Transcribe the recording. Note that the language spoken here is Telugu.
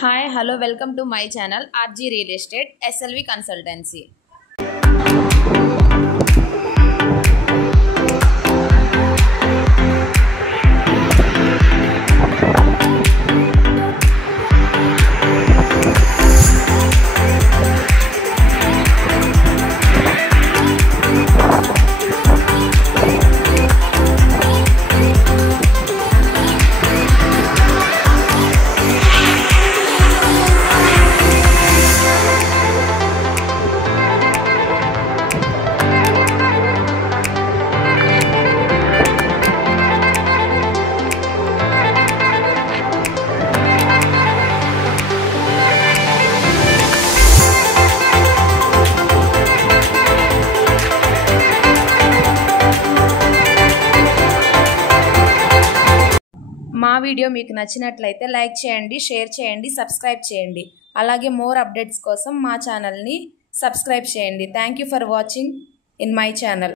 Hi, hello, welcome to my channel RG Real Estate SLV Consultancy. మా వీడియో మీకు నచ్చినట్లయితే లైక్ చేయండి, షేర్ చేయండి, సబ్స్క్రైబ్ చేయండి. అలాగే మోర్ అప్డేట్స్ కోసం మా ఛానల్ని సబ్స్క్రైబ్ చేయండి. Thank you for watching in my channel.